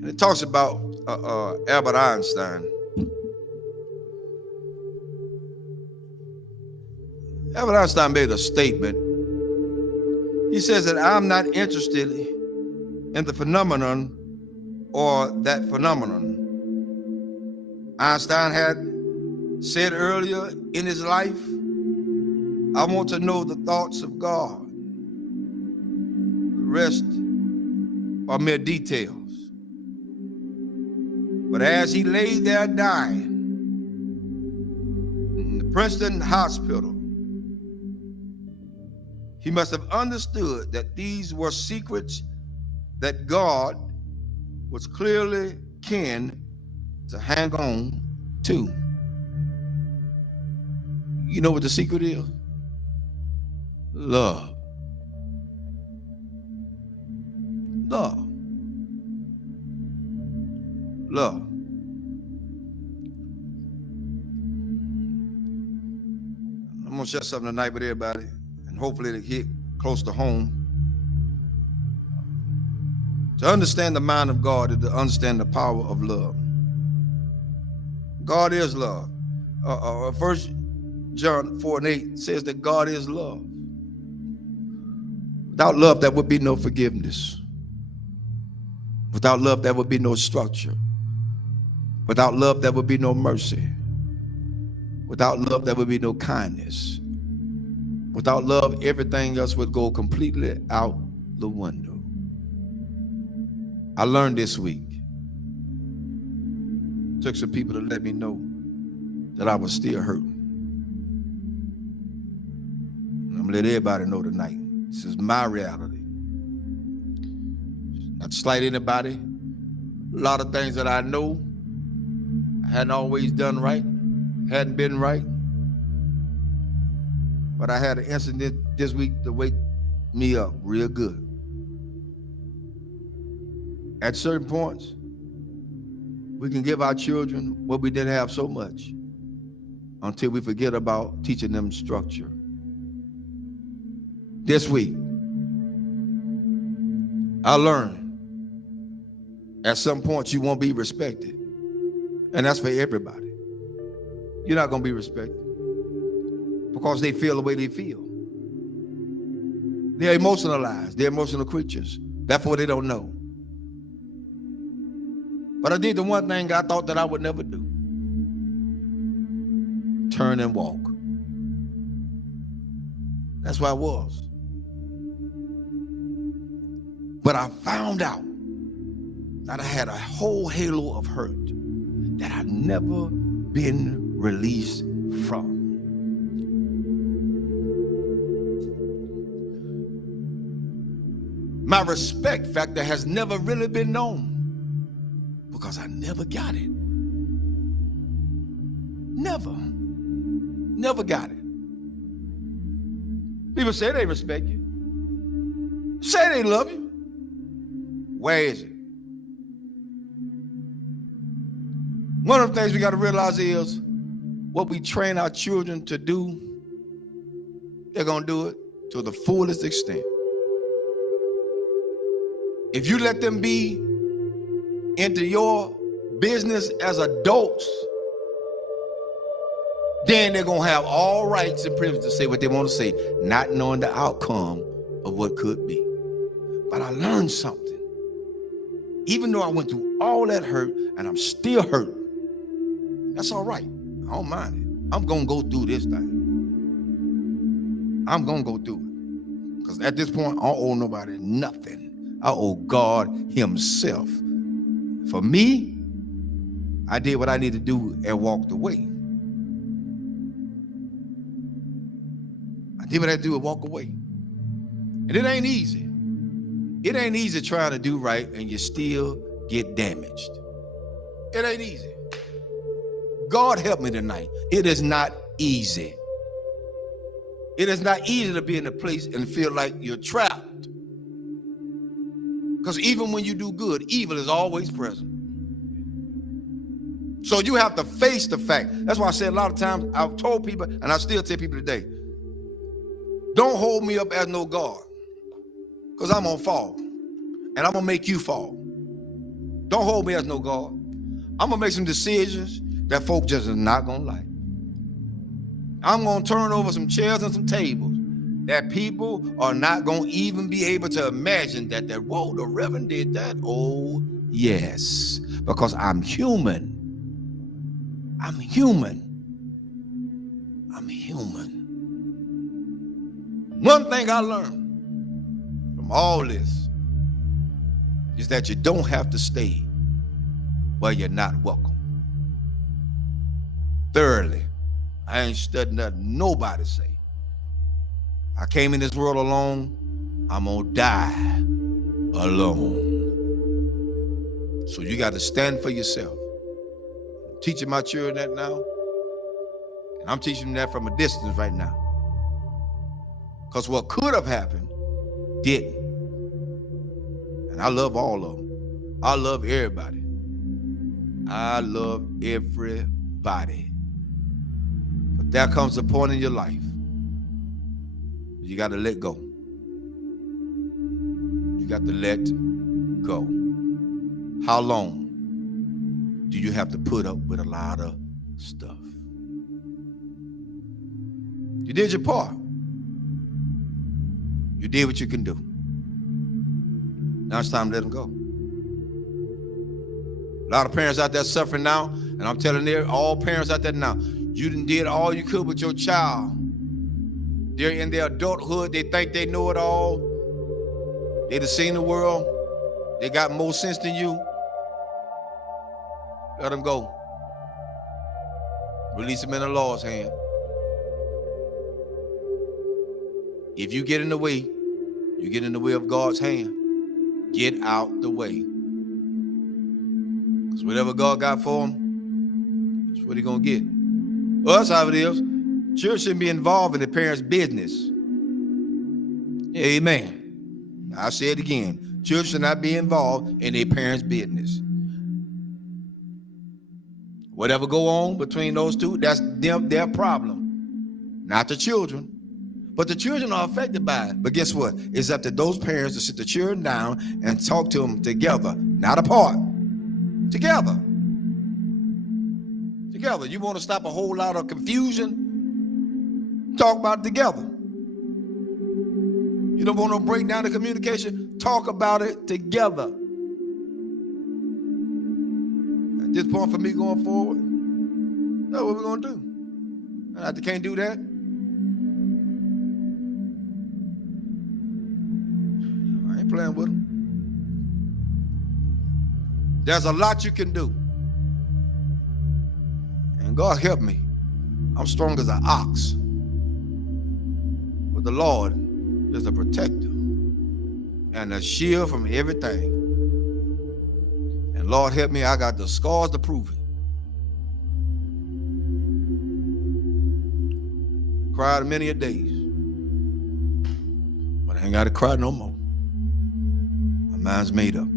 And it talks about Albert Einstein. Albert Einstein made a statement. He says that I'm not interested in the phenomenon or that phenomenon. Einstein had said earlier in his life, I want to know the thoughts of God. The rest are mere details. But as he lay there dying in the Princeton hospital, he must have understood that these were secrets that God was clearly keen to hang on to. You know what the secret is? Love. Love. Love. I'm going to share something tonight with everybody, and hopefully it'll hit close to home. To understand the mind of God is to understand the power of love. God is love. 1 John 4:8 says that God is love. Without love, there would be no forgiveness. Without love, there would be no structure. Without love, there would be no mercy. Without love, there would be no kindness. Without love, everything else would go completely out the window. I learned this week. Took some people to let me know that I was still hurting. And I'm gonna let everybody know tonight. This is my reality. Not to slight anybody. A lot of things that I know I hadn't always done right, hadn't been right. But I had an incident this week to wake me up real good. At certain points, we can give our children what we didn't have so much until we forget about teaching them structure. This week, I learned at some point you won't be respected. And that's for everybody. You're not going to be respected because they feel the way they feel. They're emotionalized. They're emotional creatures. Therefore, they don't know. But I did the one thing I thought that I would never do. Turn and walk. That's where I was. But I found out that I had a whole halo of hurt that I'd never been released from. My respect factor has never really been known because I never got it. Never got it. People say they respect you. Say they love you. Where is it? One of the things we got to realize is what we train our children to do, they're going to do it to the fullest extent. If you let them be into your business as adults, then they're going to have all rights and privileges to say what they want to say, not knowing the outcome of what could be. But I learned something. Even though I went through all that hurt and I'm still hurting, that's all right. I don't mind it. I'm going to go through this thing. I'm going to go through it. Because at this point, I don't owe nobody nothing. I owe God himself. For me, I did what I needed to do and walked away. I did what I had to do and walk away. And it ain't easy. It ain't easy trying to do right and you still get damaged. It ain't easy. God help me tonight. It is not easy. It is not easy to be in a place and feel like you're trapped. Because even when you do good, evil is always present. So you have to face the fact. That's why I say a lot of times, I've told people, and I still tell people today, don't hold me up as no God. Because I'm going to fall. And I'm going to make you fall. Don't hold me as no God. I'm going to make some decisions that folk just is not going to like. I'm going to turn over some chairs and some tables that people are not going to even be able to imagine that, whoa, the Reverend did that. Oh, yes, because I'm human. I'm human. I'm human. One thing I learned from all this is that you don't have to stay where you're not welcome. Thirdly, I ain't studying nothing nobody say. I came in this world alone. I'm gonna die alone. So you got to stand for yourself. I'm teaching my children that now, and I'm teaching them that from a distance right now. Because what could have happened didn't. And I love all of them. I love everybody. I love everybody. But there comes a point in your life you got to let go. You got to let go. How long do you have to put up with a lot of stuff? You did your part. You did what you can do. Now it's time to let them go. A lot of parents out there suffering now, and I'm telling all parents out there now, you done did all you could with your child. They're in their adulthood. They think they know it all. They done seen the world. They got more sense than you. Let them go. Release them in the Lord's hand. If you get in the way, you get in the way of God's hand. Get out the way. Because whatever God got for them, that's what he's going to get. Well, that's how it is. Children shouldn't be involved in the parents' business. Amen. I'll say it again. Children should not be involved in their parents' business. Whatever go on between those two, that's their problem. Not the children. But the children are affected by it. But guess what? It's up to those parents to sit the children down and talk to them together, not apart. Together. Together. You want to stop a whole lot of confusion? Talk about it together. You don't want to break down the communication? Talk about it together. At this point for me going forward, that's what we're going to do. And if they can't do that, I ain't playing with them. There's a lot you can do. And God help me. I'm strong as an ox. But the Lord is a protector and a shield from everything. And Lord help me, I got the scars to prove it. Cried many a days. But I ain't got to cry no more. My mind's made up.